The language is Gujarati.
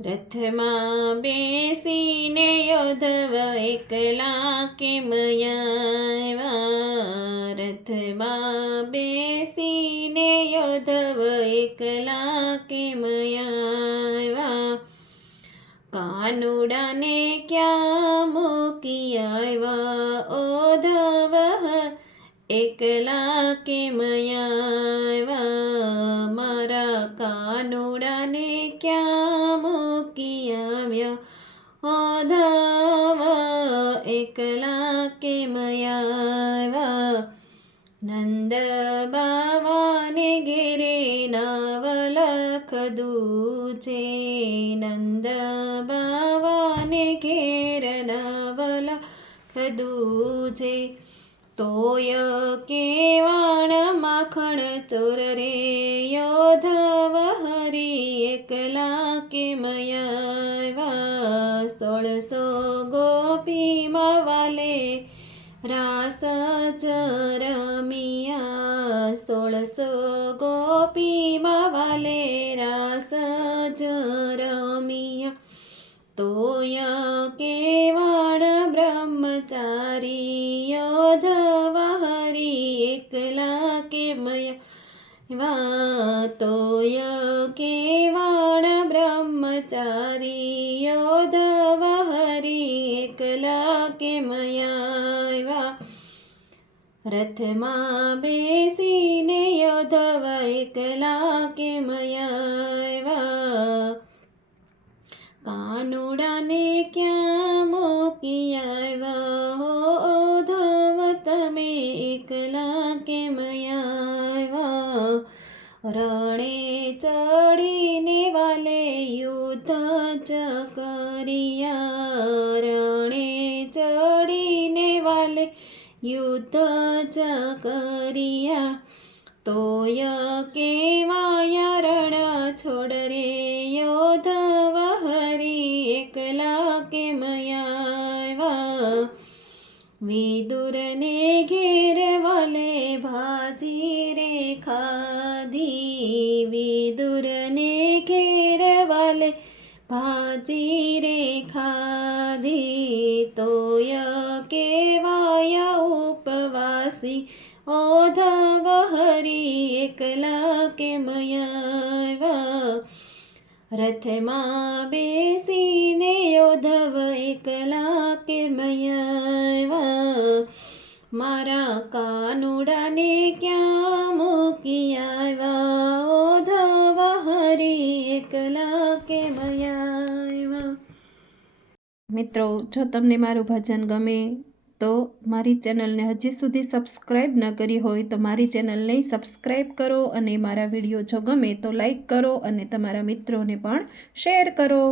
રથમાં બેસીને યોધવ એકલા કેમ આવ્યા? રથમાં બેસીને યોધવ એકલા કેમ આવ્યા? કાનુડાને ક્યાં મૂકી આવ્યા? ઓધવ એકલા કેમ આવ્યા? મારા કાનુડાને ક્યાં મૂકી આવ્યા? ઓધવ એકલા કેમ આવ્યા? નંદ બાવાને ઘેરે નવલખ દૂજે, નંદ બાવાને ઘેર નવલખ દૂજે. તોય કેવાણ માખણ ચોર રે, યોધવ હરી એકલા કેમ આવ્યા? 1600 ગોપીમાં વાલે રાસ જ રમિયા, 1600 ગોપીમાં વાલે રાસ જ રમિયા. તોય કેવાણ બ્રહ્મચારી, યોધવ હરી એકલા કેમ આવ્યા? તોય કેવાણ બ્રહ્મચારી, યોધવ હરી એકલા કેમ આવ્યા? રથમાં બેસીને યોધવ એકલા કેમ આવ્યા? કાનુડાને ક્યાં મૂકી આવ્યા? ઓધવ તમે એકલા કેમ આવ્યા? રણે ચડીને વાલે યુદ્ધ જ કર્યા, રણે ચડીને વાલે યુદ્ધ જ કર્યા. તોય કેવાયા રણ છોડ રે, યોધવ હરી એકલા કેમ આવ્યા? વિદુરને ઘેર વાલે ભાજી રે ખાધી, વિદુરને ઘેર વાલે ભાજી રે ખાધી. તોય કેવાયા ઉપવાસી, ઓધવ હરી એકલા કેમ આવ્યા? રથમાં બેસીને યોધવ એકલા કેમ આવ્યા? મારા કાનુડાને ક્યાં મૂકી આવ્યા? ઓધવ હરી એકલા કેમ આવ્યા? મિત્રો, જો તમને મારું ભજન ગમે તો મારી ચેનલને હજી સુધી સબસ્ક્રાઈબ ન કરી હોય તો મારી ચેનલને સબસ્ક્રાઈબ કરો, અને મારા વિડીયો જો ગમે તો લાઈક કરો અને તમારા મિત્રોને પણ શેર કરો.